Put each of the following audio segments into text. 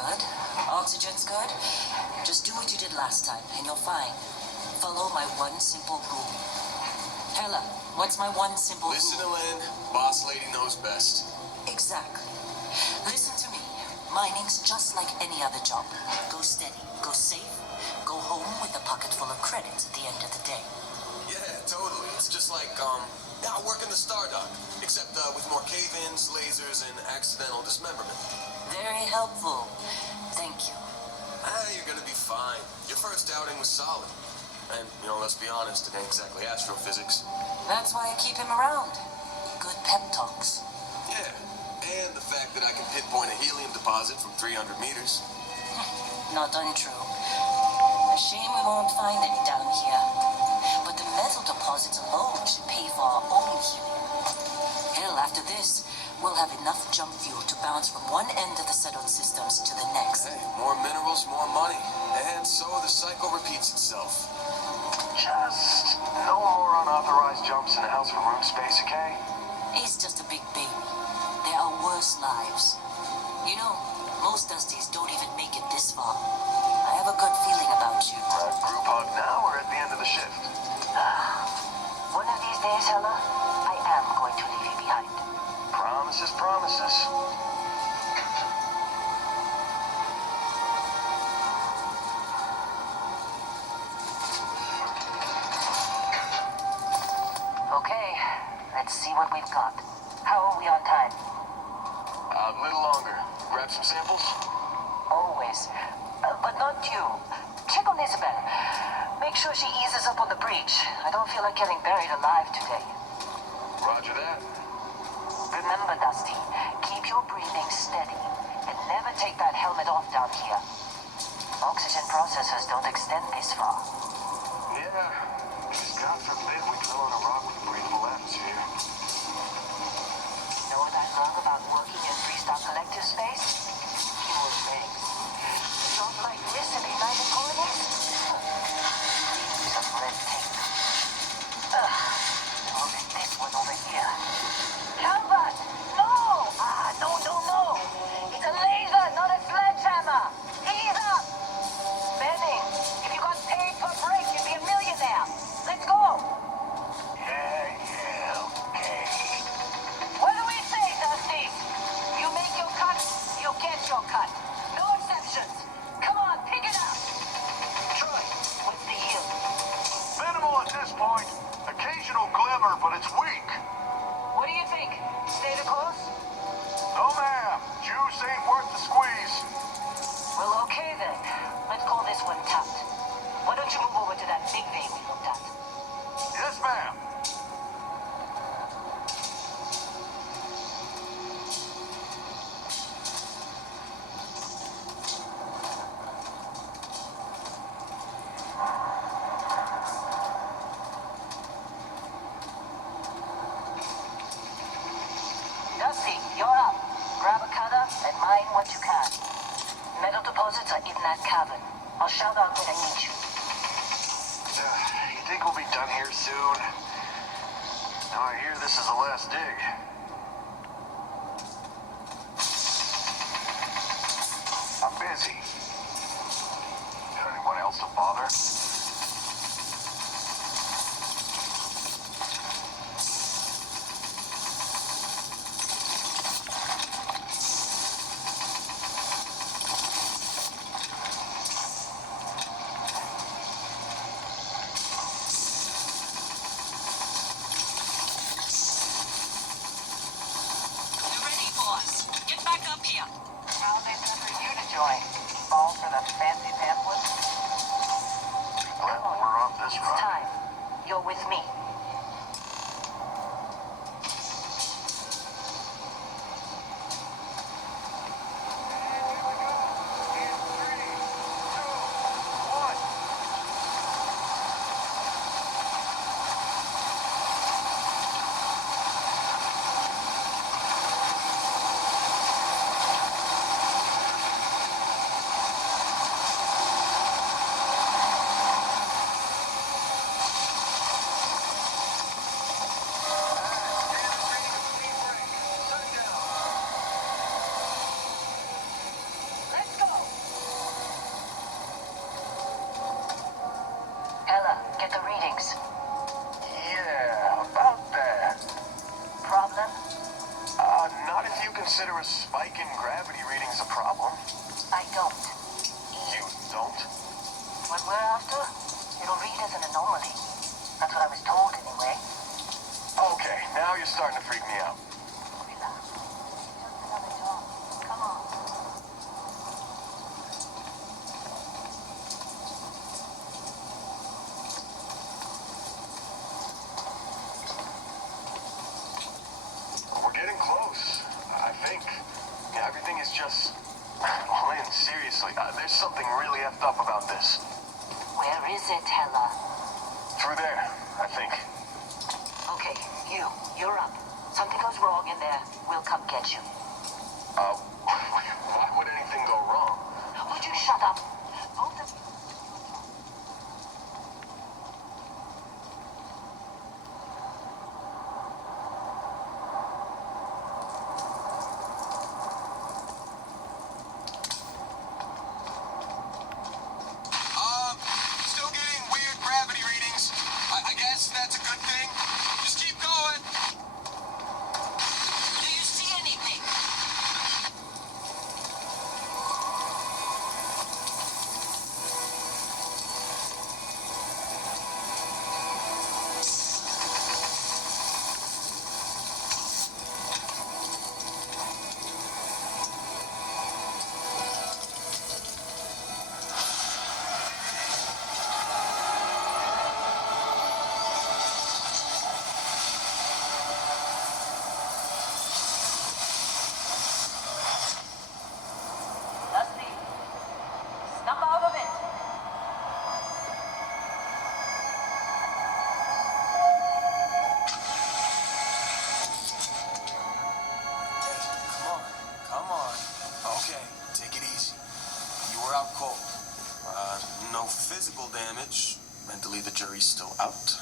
good. Oxygen's good. Just do what you did last time, and you're fine. Follow my one simple rule. Hella, what's my one simple Listen rule? to Lynn. Boss lady knows best. Exactly. Listen to me. Mining's just like any other job. Go steady, go safe, go home with a pocket full of credits at the end of the day. Yeah, totally. It's just like, working the Stardock. Except, with more cave-ins, lasers, and accidental dismemberment. Very helpful. Thank you. You're gonna be fine. Your first outing was solid. And, let's be honest, it ain't exactly astrophysics. That's why I keep him around. Good pep talks. Yeah, and the fact that I can pinpoint a helium deposit from 300 meters. Not untrue. A shame we won't find any down here. But the metal deposits alone should pay for our own helium. Hell, after this, we'll have enough jump fuel to bounce from one end of the settled systems to the next. Hey, more minerals, more money. And so the cycle repeats itself. Just no more unauthorized jumps in the house for room space, okay? He's just a big baby. There are worse lives. Most Dusties don't even make it this far. I have a good feeling about you. Group hug now or at the end of the shift? One of these days, Hella, I am going to leave you behind. Promises, promises. Okay, let's see what we've got. How are we on time? A little longer. Grab some samples? Always. But not you. Check on Isabel. Make sure she eases up on the breach. I don't feel like getting buried alive today. Roger that. Remember, Dusty, keep your breathing steady and never take that helmet off down here. Oxygen processors don't extend this far. Yeah. Just God forbid we fell on a rock with a breathable atmosphere. Know what I love about working in Freestock Collective Space? Your legs. Jobs like this in the United Colonies? Dreams of red tape. I'll make this one over here. Calvert! No! No! It's a laser, not a sledgehammer! Ease up! Benning, if you got paid per break, you'd be a millionaire. Let's go! Yeah, okay. What do we say, Dusty? You make your cut, you get your cut. No exceptions. Come on, pick it up. Try. What's the yield? Minimal at this point. Occasional glimmer, but it's weak. What do you think? Stay the course? No, ma'am. Juice ain't worth the squeeze. Well, okay then. Let's call this one tapped. Why don't you move over to that big thing we looked at? Yes, ma'am. Dusty, you're up. Grab a cutter and mine what you can. Metal deposits are in that cavern. I'll shout out when I meet you. You think we'll be done here soon? Now I hear this is the last dig. I'm busy. Anyone else to bother? You're ready, boss. Get back up here. How's it for you to join? All for the fancy pamphlet? readings. Yeah, about that. Problem? Not if you consider a spike in gravity readings a problem. I don't. You don't? What we're after, it'll read as an anomaly. That's what I was told anyway. Okay, now you're starting to freak me out. Relax. Just another job. Come on. We're getting close, I think. Yeah, everything is just... Lynn, seriously, there's something really effed up about this. Where is it, Hella? Through there, I think. Okay, you're up. Something goes wrong in there, we'll come get you. Why would anything go wrong? Would you shut up? Both of you. Still getting weird gravity readings. I guess that's a good thing. Just keep going. Do you see anything? Dusty, snap out of it. Come on. Okay, take it easy. You were out cold. No physical damage. Mentally, the jury's still out.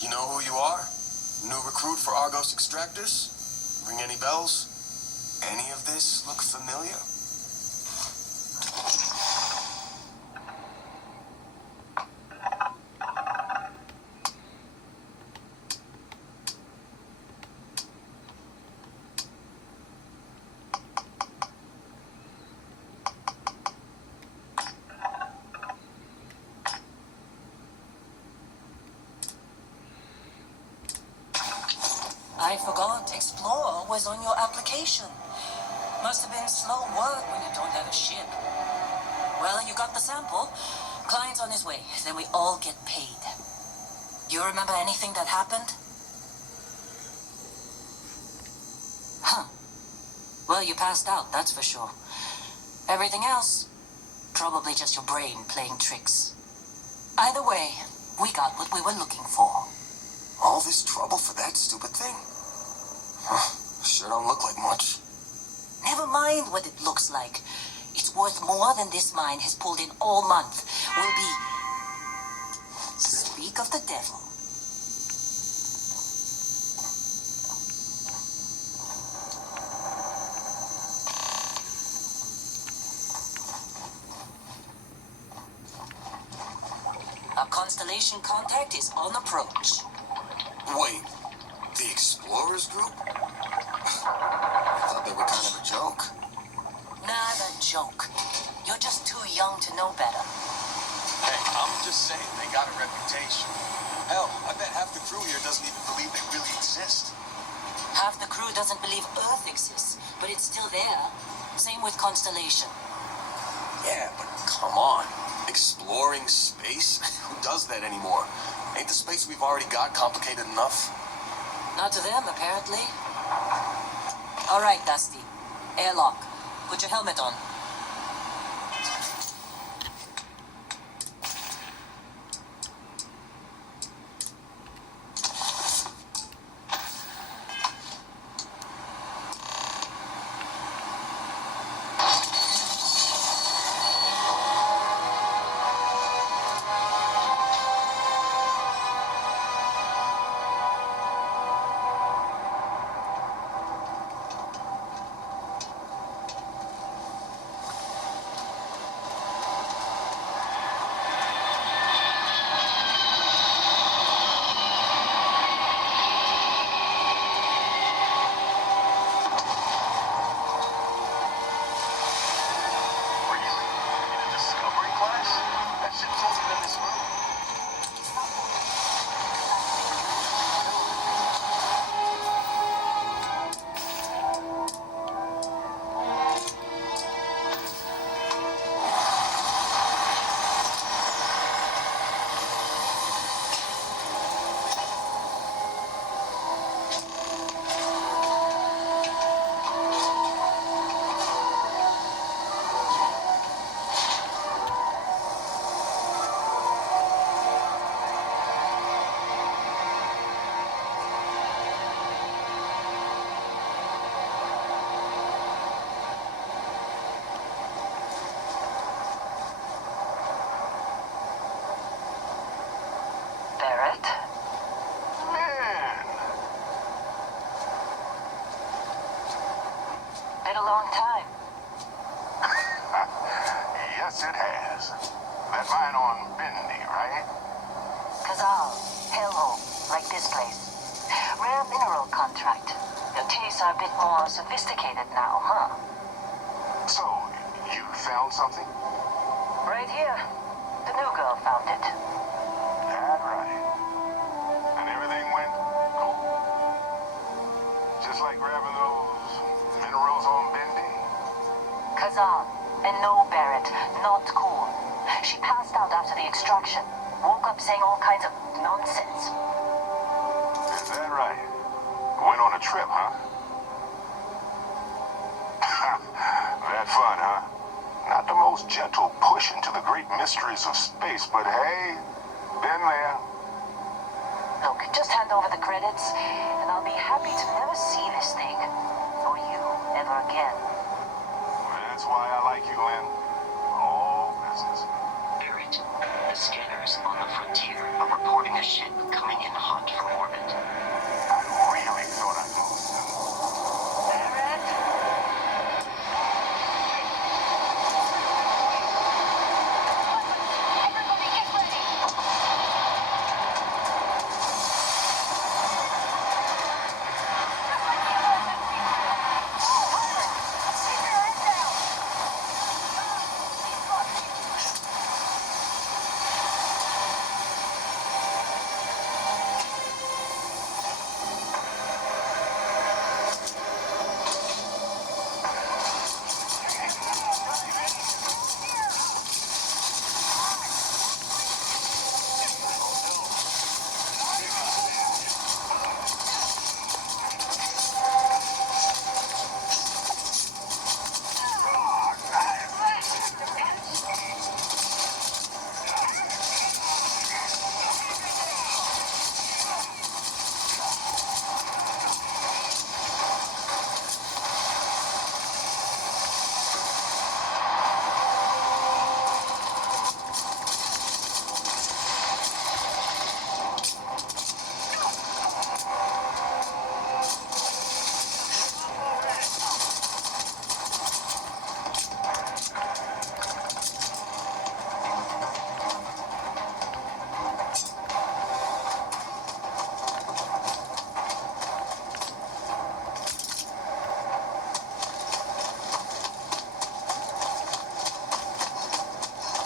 You know who you are? New recruit for Argos Extractors? Ring any bells? Any of this look familiar? I forgot Explorer was on your application. Must have been slow work when you don't have a ship. Well, you got the sample. Client's on his way, then we all get paid. You remember anything that happened? Huh. Well, you passed out, that's for sure. Everything else? Probably just your brain playing tricks. Either way, we got what we were looking for. All this trouble for that stupid thing? Sure don't look like much. Never mind what it looks like. It's worth more than this mine has pulled in all month. Will be... Speak of the devil. Our Constellation contact is on approach. Wait, the Explorers group? I thought they were kind of a joke. Not a joke. You're just too young to know better. Hey, I'm just saying they got a reputation. Hell, I bet half the crew here doesn't even believe they really exist. Half the crew doesn't believe Earth exists, but it's still there. Same with Constellation. Yeah, but come on. Exploring space? Who does that anymore? Ain't the space we've already got complicated enough? Not to them, apparently. All right, Dusty. Airlock. Put your helmet on. mine on Bendy, right? Kazal, hellhole, like this place. Rare mineral contract. Your tastes are a bit more sophisticated now, huh? So, you found something? Right here. The new girl found it. That right. And everything went cool? Just like grabbing those minerals on Bendy? Kazan. And no, Barrett, not cool. She passed out after the extraction. Woke up saying all kinds of nonsense. Is that right? Went on a trip, huh? That fun, huh? Not the most gentle push into the great mysteries of space, but hey, been there. Look, just hand over the credits, and I'll be happy to never see this thing. Or you, ever again. That's why I like you, Lynn. All business. Barrett, the scanners on the frontier are reporting a ship coming in hot from orbit. I really thought I'd lose them. Barrett? Everybody get ready!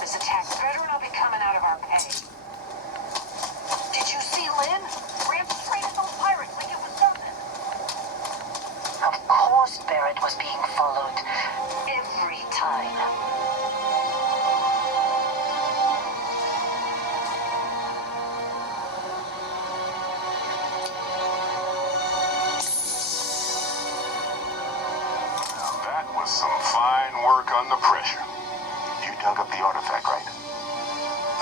This attack better not be coming out of our pay. Did you see Lynn? Ran straight at those pirates like it was nothing. Of course Barrett was being followed. Every time. That was some fine work under pressure. You dug up the artifact, right?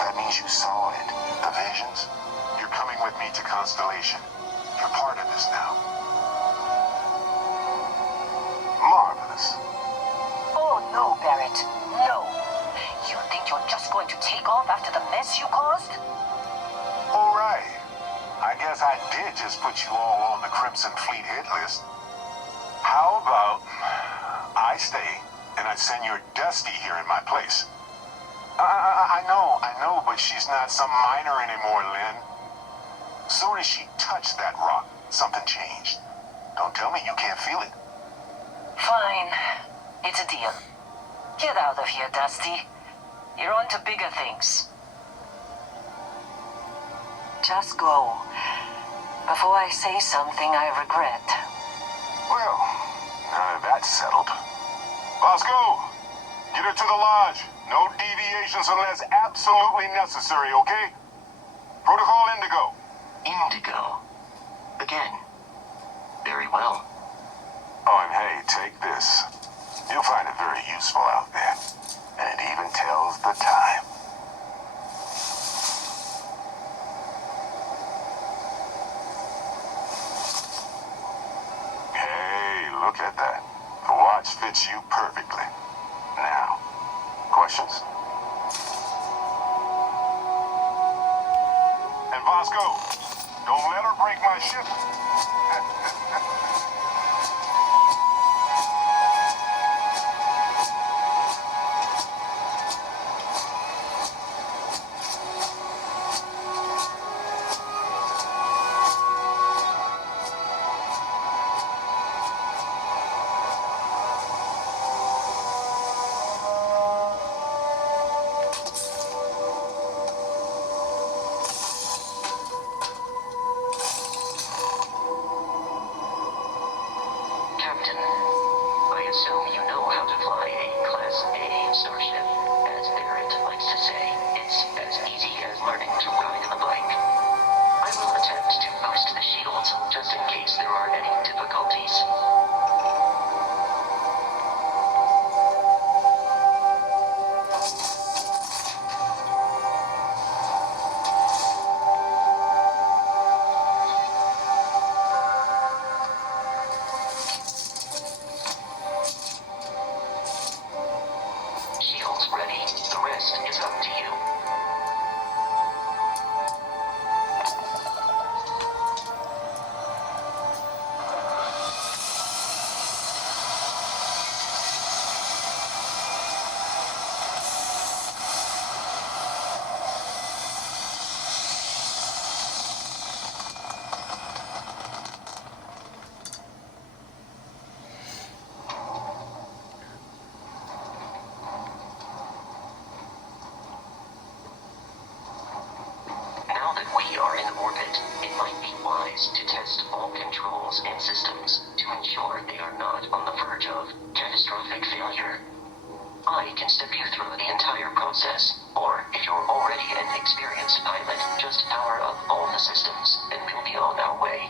That means you saw it. The visions? You're coming with me to Constellation. You're part of this now. Marvelous. Oh no, Barrett. No. You think you're just going to take off after the mess you caused? All right. I guess I did just put you all on the Crimson Fleet hit list. How about I stay and I send your Dusty here in my place? I know, but she's not some minor anymore, Lynn. Soon as she touched that rock, something changed. Don't tell me you can't feel it. Fine. It's a deal. Get out of here, Dusty. You're on to bigger things. Just go. Before I say something I regret. Well, now that that's settled. Bosco, get her to the lodge. No deviations unless absolutely necessary, okay? Protocol Indigo. Indigo. Again. Very well. Oh, and hey, take this. You'll find it very useful out there. And it even tells the time. Hey, look at that. The watch fits you perfectly. Now, questions? And Bosco, don't let her break my ship. Needless to say, it's as easy as learning to ride a bike. I will attempt to boost the shields, just in case there are any difficulties. Shields ready. The rest is up to you. Now that we are in orbit, it might be wise to test all controls and systems to ensure they are not on the verge of catastrophic failure. I can step you through the entire process, or if you're already an experienced pilot, just power up all the systems and we'll be on our way.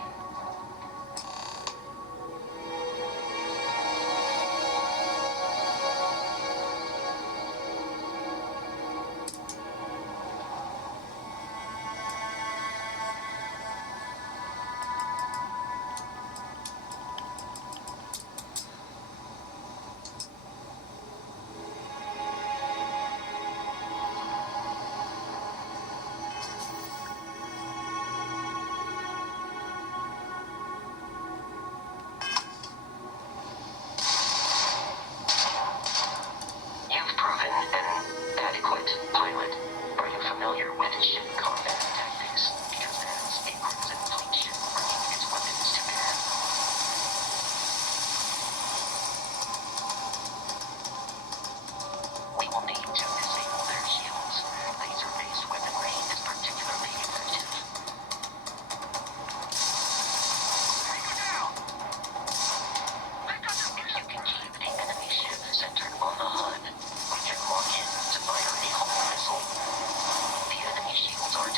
You've proven an adequate pilot. Are you familiar with ship combat tactics? Because that's a Crimson Fleet ship bringing its weapons to bear. We will need to disable their shields. Laser-based weaponry is particularly effective. If you can keep the enemy ship centered on the HUD, we can lock in to fire a whole missile. The enemy shields are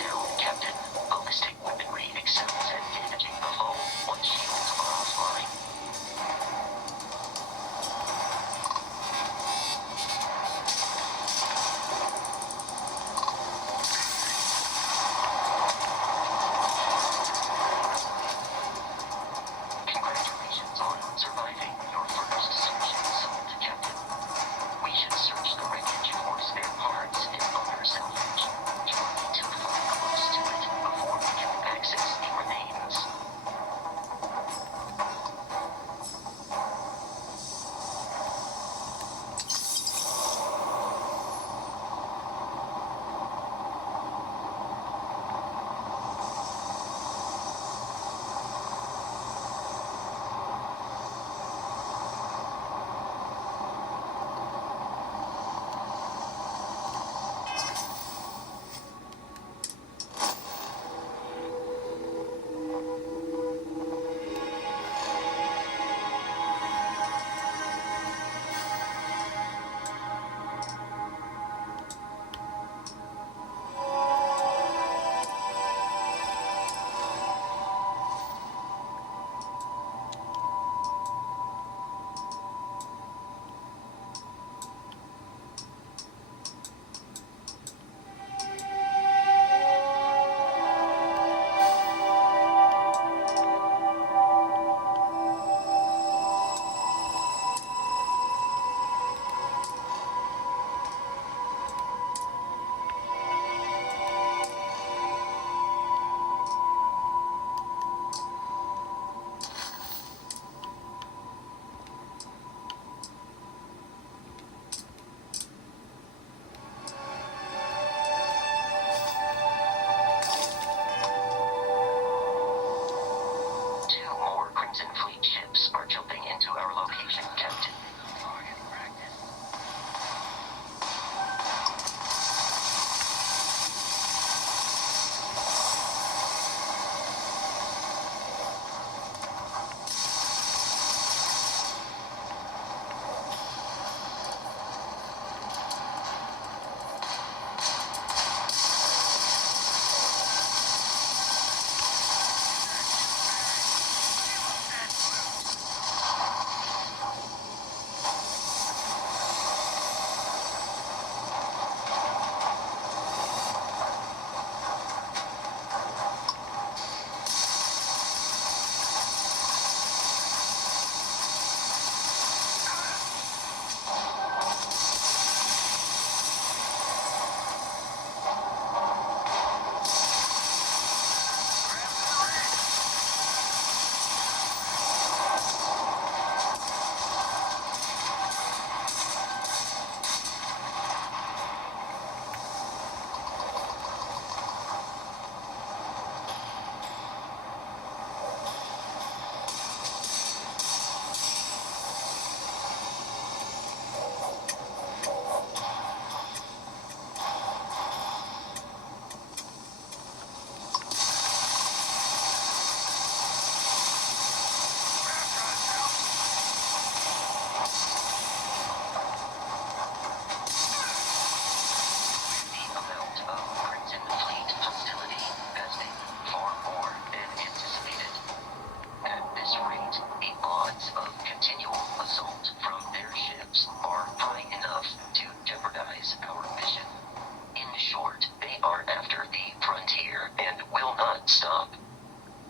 are after the frontier and will not stop.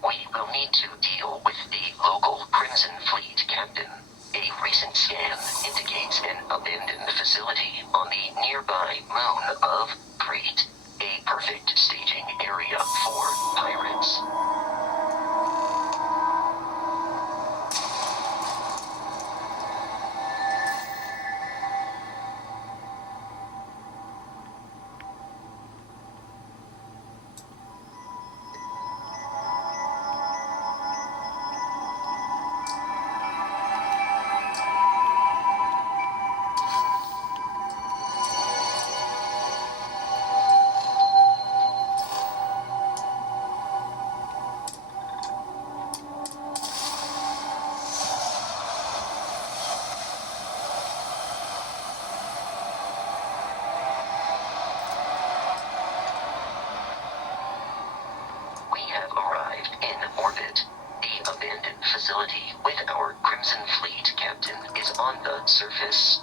We will need to deal with the local Crimson Fleet captain. A recent scan indicates an abandoned facility on the nearby moon of Crete, a perfect staging area for pirates. We have arrived in orbit. The abandoned facility with our Crimson Fleet captain is on the surface.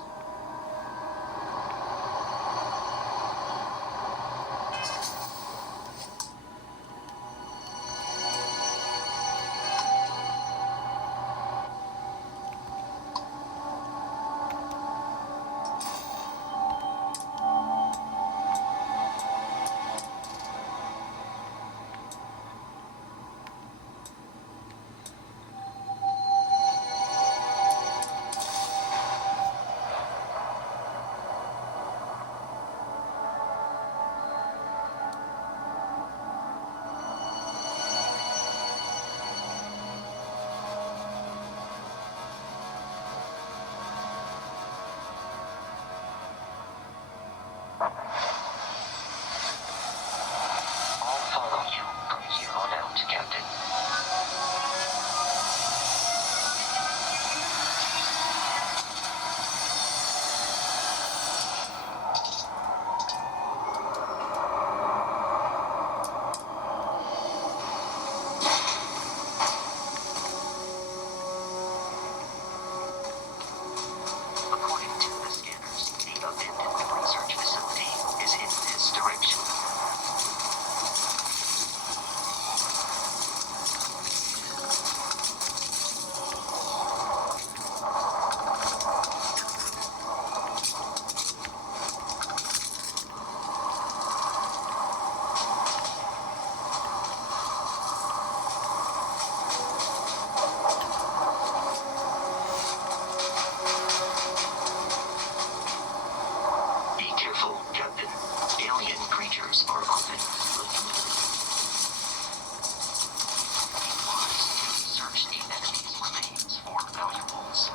I'll follow you from here on out, Captain. According to the scanners, the abandoned research facility is in this direction. Be careful, Captain. Alien creatures are often be wise to search the enemy's remains for valuables.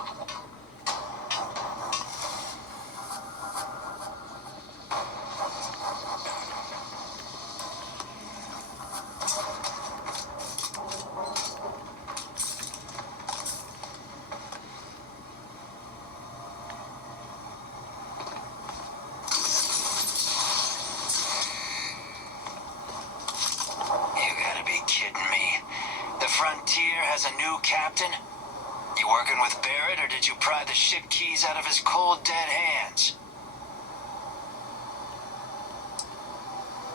of. You gotta be kidding me. The Frontier has a new captain? You working with Barrett, or did you pry the ship keys out of his cold, dead hands?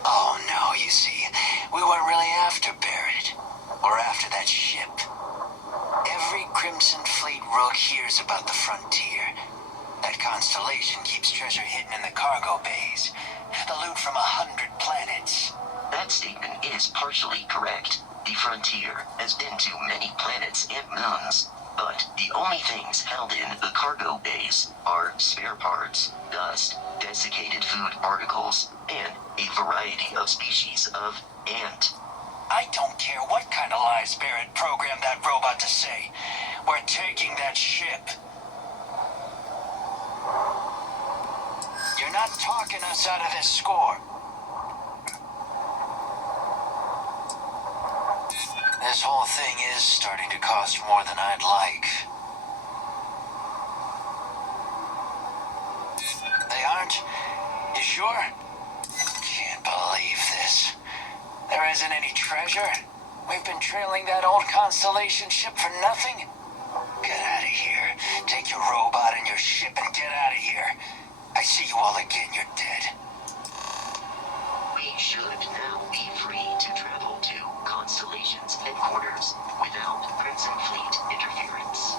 Oh, no, you see, we weren't really after Barrett, or after that ship. Every Crimson Fleet rook hears about the Frontier. That Constellation keeps treasure hidden in the cargo bays. The loot from 100 planets. That statement is partially correct. The Frontier has been to many planets and moons, but the only things held in the cargo bays are spare parts, dust, desiccated food particles, and a variety of species of ant. I don't care what kind of lies Barrett programmed that robot to say. We're taking that ship. You're not talking us out of this score. This whole thing is starting to cost more than I'd like. They aren't? You sure? Can't believe this. There isn't any treasure? We've been trailing that old Constellation ship for nothing? Get out of here. Take your robot and your ship and get out of here. I see you all again, you're dead. We should now be free to travel to Constellation's headquarters without Crimson Fleet interference.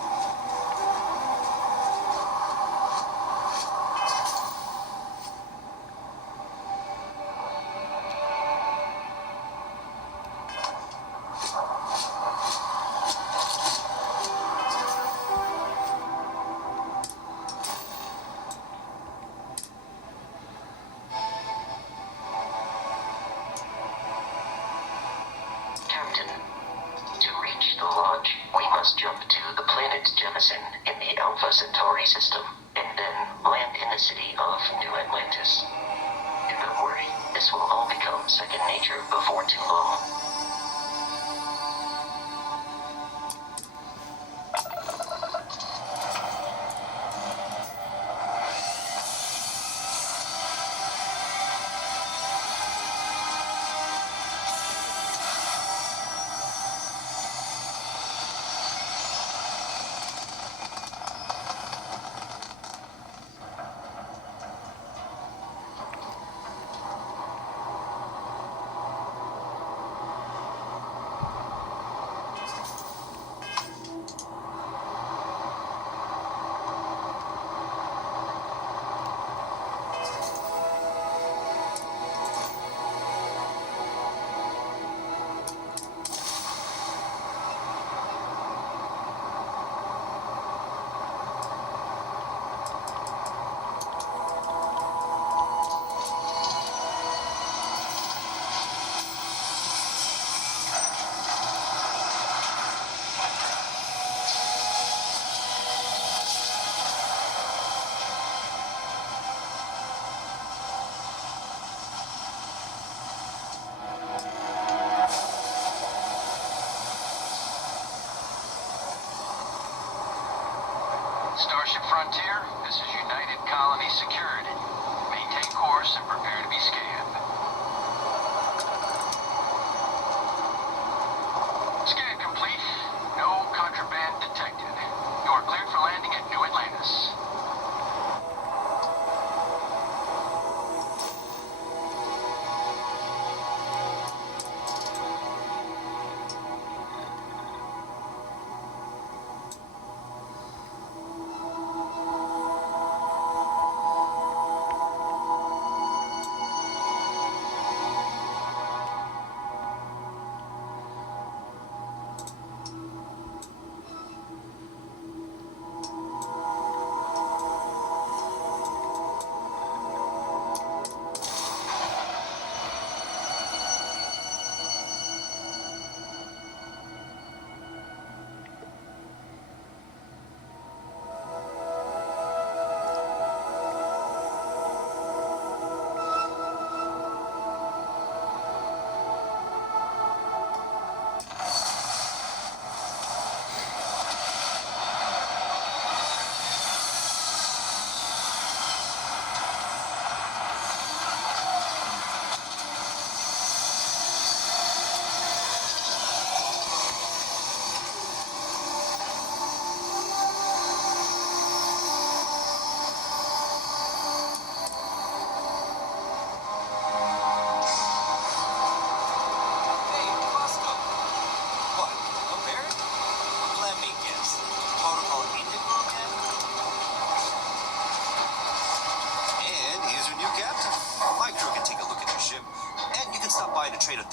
Captain, to reach the lodge, we must jump to the planet Jemison in the Alpha Centauri system, and then land in the city of New Atlantis. Do not worry, this will all become second nature before too long. Starship Frontier, this is United Colony Security. Maintain course and prepare to be scanned. Scan complete. No contraband detected. You are cleared for landing at New Atlantis.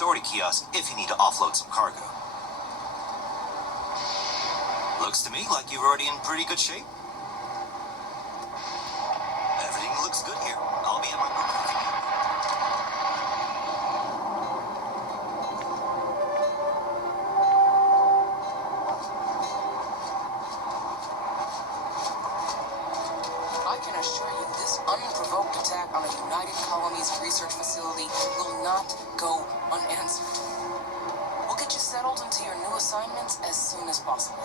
authority kiosk if you need to offload some cargo. Looks to me like you're already in pretty good shape. Everything looks good here. I'll be at my work. I can assure you this unprovoked attack on a United Colonies research facility will not go unanswered. We'll get you settled into your new assignments as soon as possible.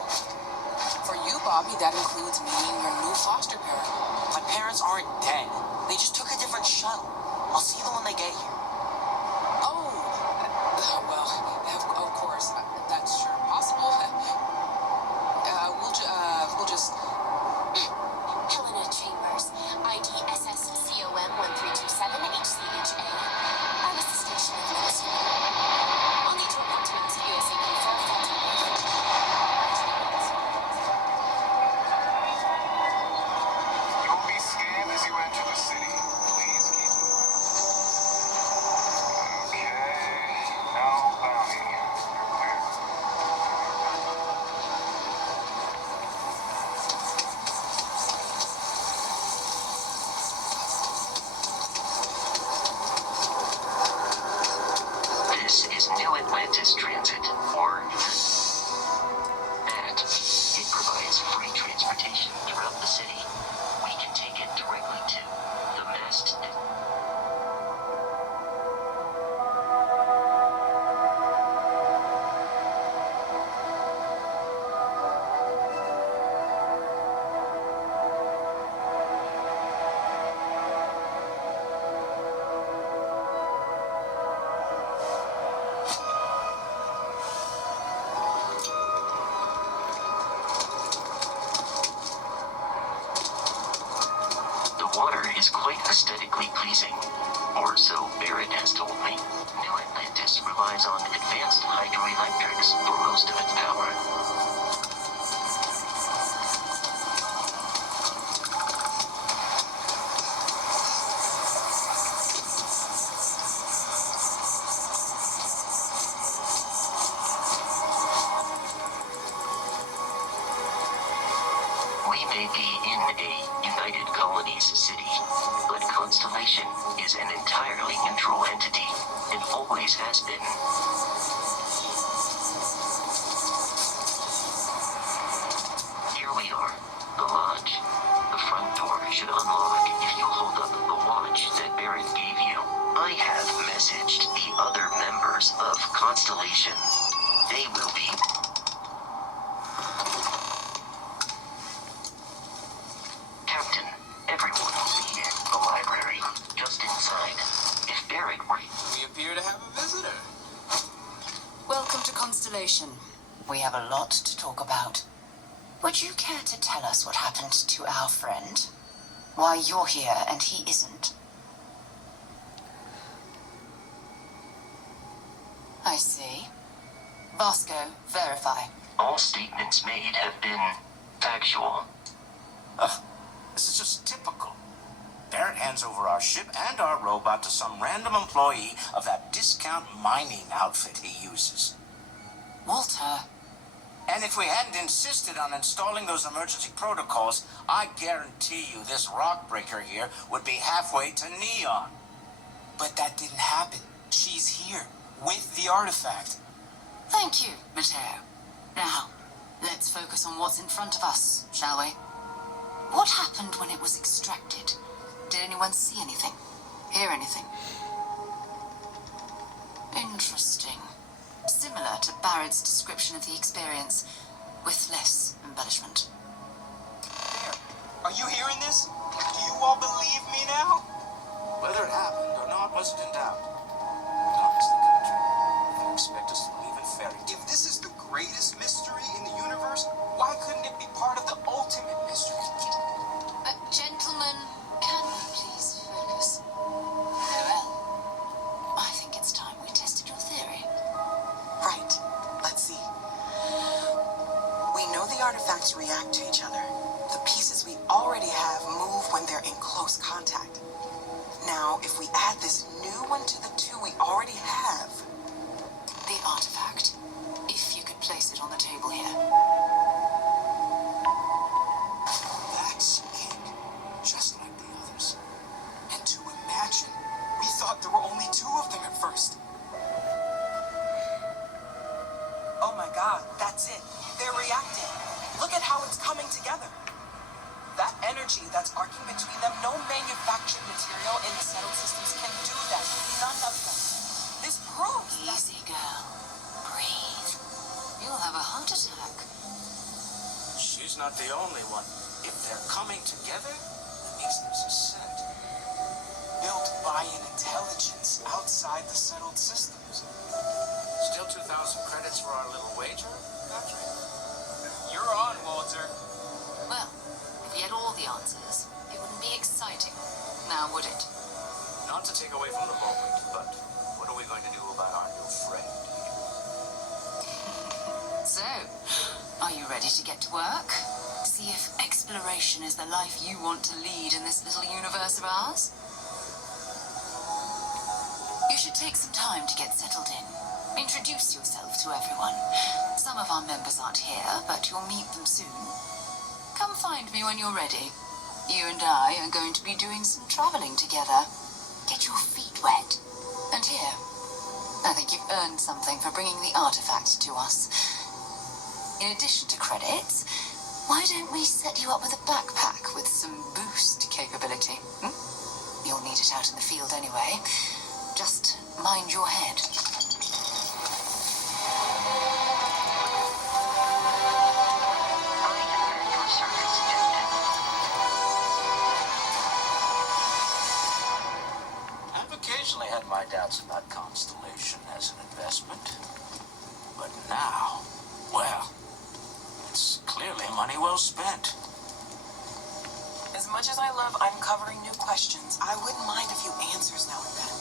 For you, Bobby, that includes meeting your new foster parent. My parents aren't dead. They just took a different shuttle. I'll see them when they get here. Oh, well, of course, that's sure possible. We'll just... Helena Chambers, ID SSCOM 1327 HCHA. I was the station administrator. I'll need to report to Master USAP for a faulty brief. You'll be scanned as you enter the city. Please keep moving. Okay. Now, bounty. You're clear. This is New Atlantis Transit, or that. It provides free transportation throughout the city. We can take it directly to the mast. The water is quite aesthetically pleasing, or so Barrett has told me. New Atlantis relies on advanced hydroelectrics for most of its power. We may be in a United Colonies city, but Constellation is an entirely neutral entity, and always has been. Here we are, the lodge. The front door should unlock if you hold up the watch that Barrett gave you. I have messaged the other members of Constellation. They will be... Captain, everyone will be in the library, just inside. If Barrett were... We appear to have a visitor. Welcome to Constellation. We have a lot to talk about. Would you care to tell us what happened to our friend? Why you're here and he isn't? I see. Vasco, verify. All statements made have been factual. Ugh, this is just typical. Barrett hands over our ship and our robot to some random employee of that discount mining outfit he uses. Walter. And if we hadn't insisted on installing those emergency protocols, I guarantee you this rock breaker here would be halfway to Neon. But that didn't happen. She's here, with the artifact. Thank you, Mateo. Now, let's focus on what's in front of us, shall we? What happened when it was extracted? Did anyone see anything? Hear anything? Interesting. Similar to Barrett's description of the experience, with less embellishment. There. Are you hearing this? Do you all believe me now? Whether it happened or not wasn't in doubt. It's the country. They expect us to believe in fairy tales. If this is the greatest mystery in the universe, why couldn't it be part of the ultimate mystery? Gentlemen, can we please focus? Well, I think it's time we tested your theory. Right. Let's see. We know the artifacts react to each other. The pieces we already have move when they're in close contact. Now, if we add this new one to the two we already have, the artifact. If you could place it on the table here. That's it. Just like the others. And to imagine, we thought there were only 2 of them at first. Oh my god, that's it. They're reacting. Look at how it's coming together. That energy that's arcing between them, no manufactured material in the settled systems can do that. None of them. This proves that... Easy, girl. Breathe. You'll have a heart attack. She's not the only one. If they're coming together, that means there's a set. built by an intelligence outside the settled systems. Still 2,000 credits for our little wager, Patrick? You're on, Walter. Well, if we had all the answers, it wouldn't be exciting. Now, would it? Not to take away from the moment, but what are we going to do about our new friend? So, are you ready to get to work? See if exploration is the life you want to lead in this little universe of ours? You should take some time to get settled in. Introduce yourself to everyone. Some of our members aren't here, but you'll meet them soon. Come find me when you're ready. You and I are going to be doing some traveling together. Get your feet wet. And here, I think you've earned something for bringing the artifact to us. In addition to credits, why don't we set you up with a backpack with some boost capability? You'll need it out in the field anyway. Just mind your head. I've occasionally had my doubts about Constellation as an investment. But now, well, it's clearly money well spent. As much as I love uncovering new questions, I wouldn't mind a few answers now and then.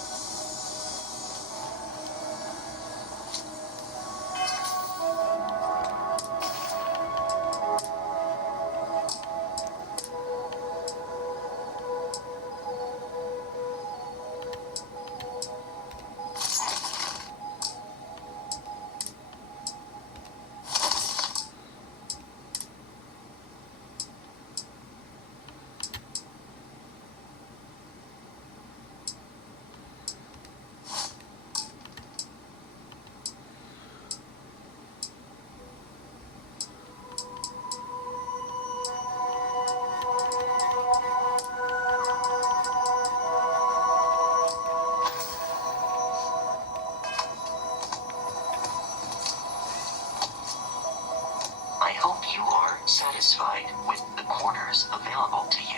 I hope you are satisfied with the quarters available to you.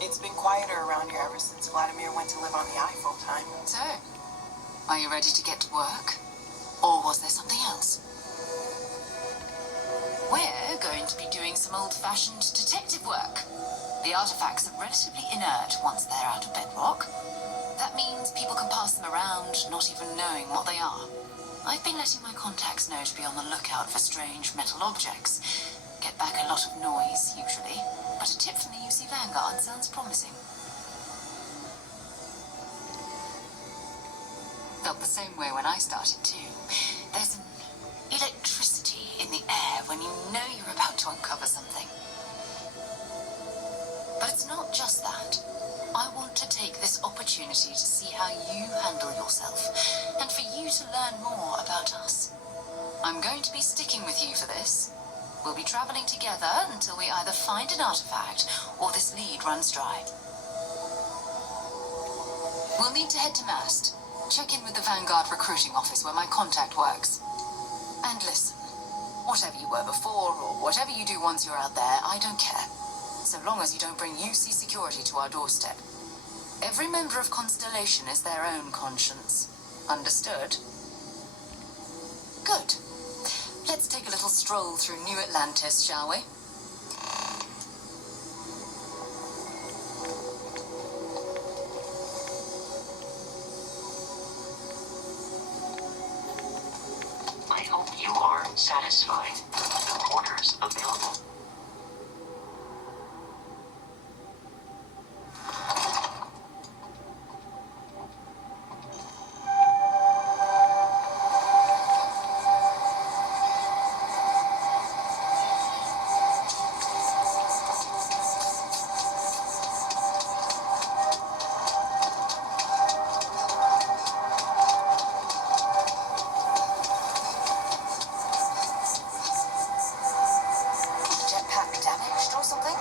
It's been quieter around here ever since Vladimir went to live on the eye full time. So, are you ready to get to work? Or was there something else? We're going to be doing some old-fashioned detective work. The artifacts are relatively inert once they're out of bedrock. That means people can pass them around, not even knowing what they are. I've been letting my contacts know to be on the lookout for strange metal objects. Get back a lot of noise, usually. But a tip from the UC Vanguard sounds promising. Felt the same way when I started too. There's an electricity in the air when you know you're about to uncover something. But it's not just that. I want to take this opportunity to see how you handle yourself, and for you to learn more about us. I'm going to be sticking with you for this. We'll be traveling together until we either find an artifact or this lead runs dry. We'll need to head to Mast. Check in with the Vanguard recruiting office where my contact works. And listen, whatever you were before or whatever you do once you're out there, I don't care. So long as you don't bring UC security to our doorstep. Every member of Constellation is their own conscience. Understood? Good. Let's take a little stroll through New Atlantis, shall we? I hope you are satisfied with the quarters available. Jetpack damaged or something?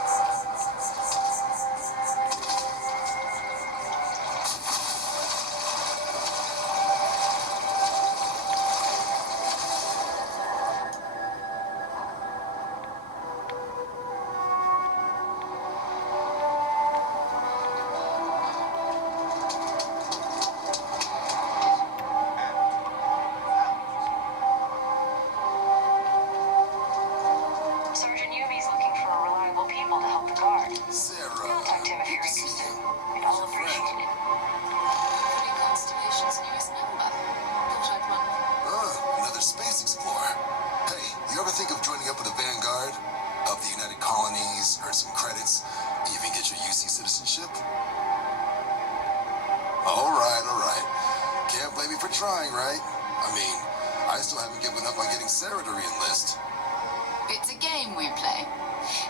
Sergeant Yumi's looking for reliable people to help the guard. Sarah. Contact him if you're interested. We'd all appreciate it. Constellation's newest member. Thought I'd run. Another space explorer. Hey, you ever think of joining up with the Vanguard? Of the United Colonies, earn some credits, even get your UC citizenship? All right. Can't blame me for trying, right? I mean, I still haven't given up on getting Sarah to re-enlist. It's a game we play.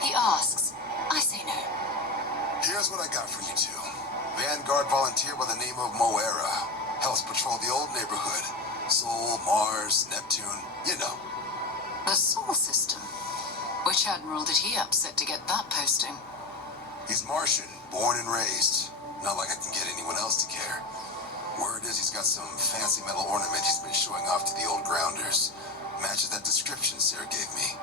He asks. I say no. Here's what I got for you two. Vanguard volunteer by the name of Moera. Helps patrol the old neighborhood. Sol, Mars, Neptune, you know. The Sol system. Which admiral did he upset to get that posting? He's Martian, born and raised. Not like I can get anyone else to care. Word is he's got some fancy metal ornament he's been showing off to the old grounders. Matches that description Sarah gave me.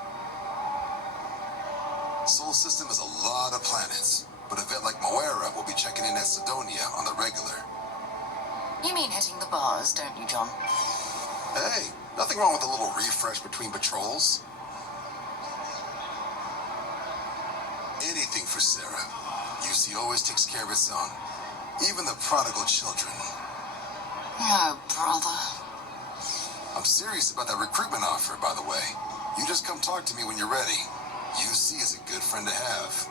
Sol system is a lot of planets, but a vet like Moera will be checking in at Sidonia on the regular. You mean hitting the bars, don't you, John? Hey, nothing wrong with a little refresh between patrols. Anything for Sarah. UC always takes care of its own. Even the prodigal children. Oh, brother. I'm serious about that recruitment offer, by the way. You just come talk to me when you're ready. UC is a good friend to have.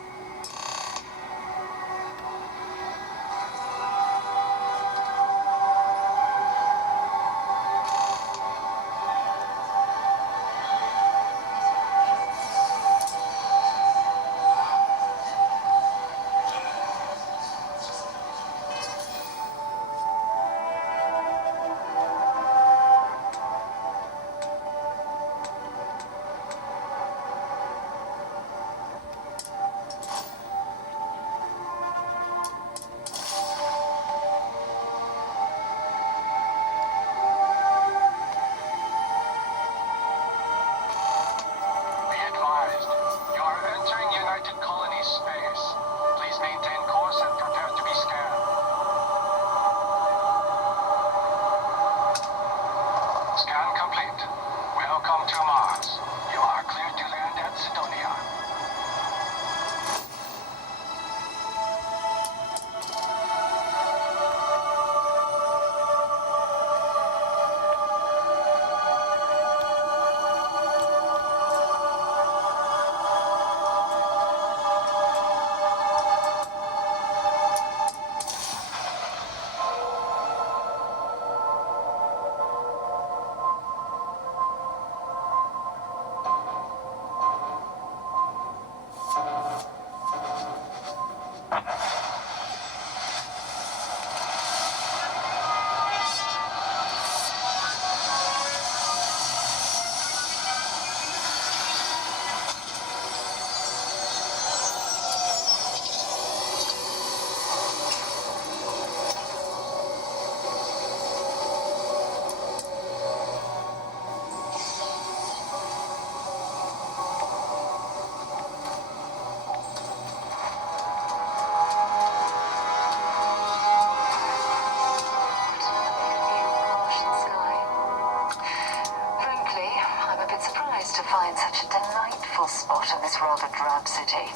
Underground City.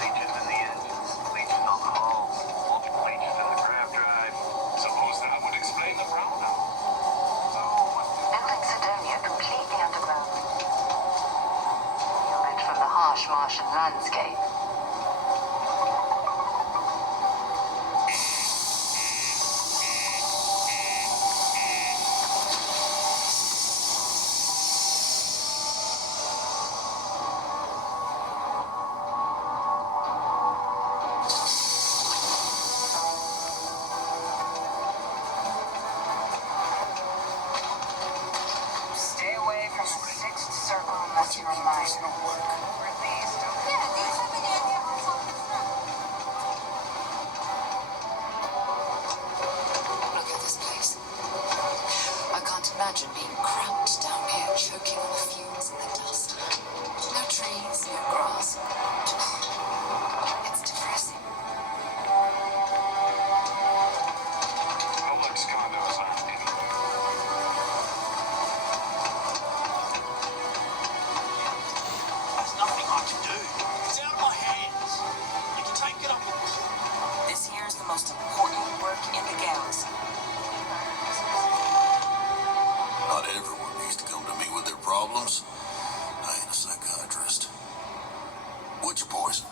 Leeches in the engines, leeches on the hull, multiple leeches in the craft drive. Suppose that would explain the brownout. Building Sidonia completely underground. Shielded from the harsh Martian landscape. Stay away from the sixth circle unless you're mine. Released. Look at this place. I can't imagine being cramped down here, choking on the fumes and the dust. No trees, no grass. It's depressing. Public's condos aren't anywhere. There's nothing I can do. It's out of my hands. You can take it up. This here is the most important work in the galaxy. Not everyone needs to come to me with their problems. I ain't a psychiatrist. What's your poison?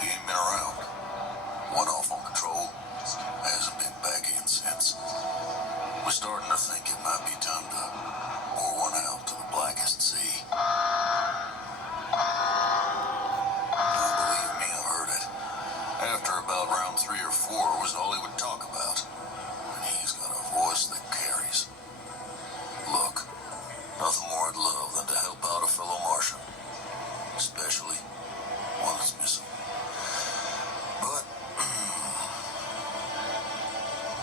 He ain't been around. One off on patrol. Hasn't been back in since. We're starting to think it might be time to pour one out to the blackest sea. Believe me, I heard it. After about round 3 or 4 was all he would talk about. And he's got a voice that carries. Look, nothing more I'd love than to help out a fellow Martian. Especially one that's missing. But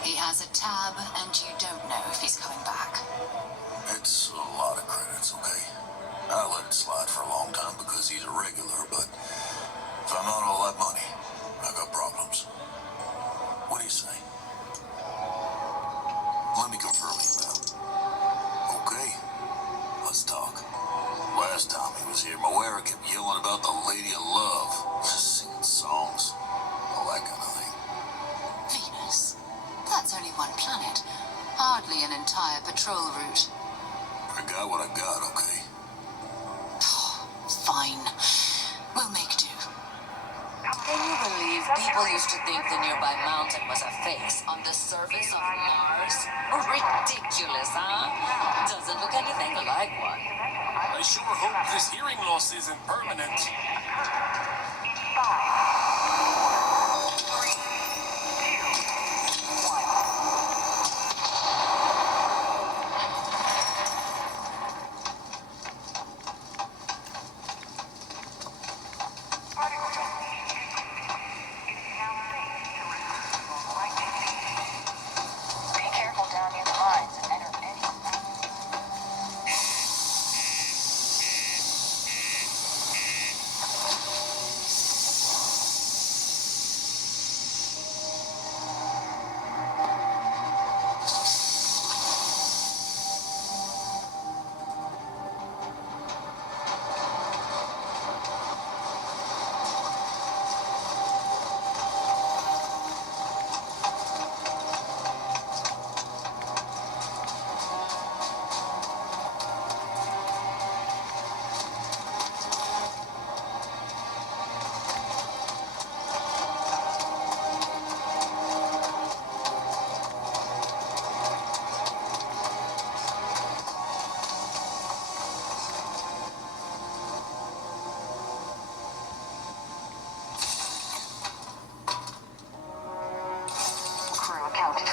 He has a tab, and you don't know if he's coming back. it's a lot of credits, okay? I let it slide for a long time because he's a regular, but if I'm not all that money, I got problems. What do you say? Let me confirm email. Okay, let's talk. Last time he was here, Moera kept yelling about the Lady of Love, singing songs, all that kind of thing. Venus. That's only one planet. Hardly an entire patrol route. I got what I got, okay? Fine. We'll make do. Can you believe people used to think the nearby mountain was a face on the surface of Mars? Ridiculous, huh? Doesn't look anything like one. I sure hope this hearing loss isn't permanent.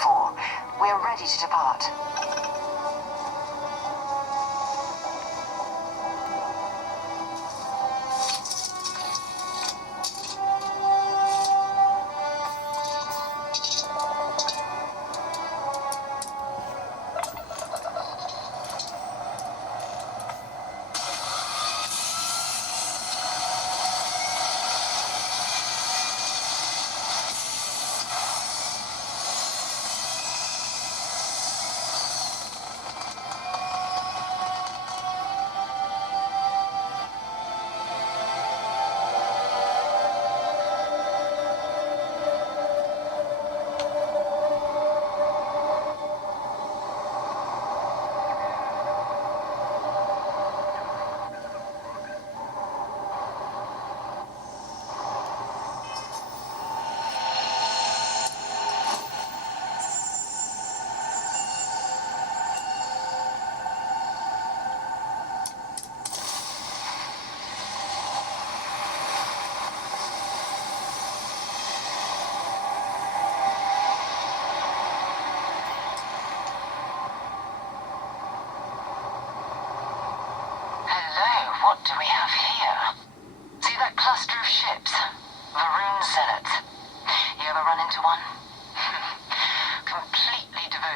4. We're ready to depart.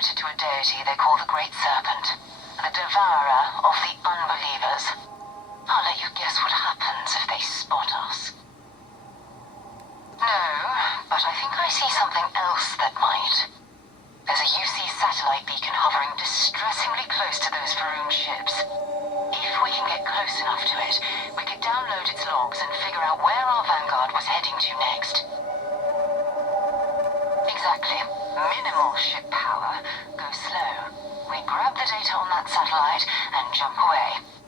devoted to a deity they call the Great Serpent, the devourer of the unbelievers. I'll let you guess what happens if they spot us. No, but I think I see something else that might. There's a UC satellite beacon hovering distressingly close to those Varun ships. If we can get close enough to it, we could download its logs and figure out where our Vanguard was heading to next. Exactly. Minimal ship power. Go slow. We grab the data on that satellite and jump away.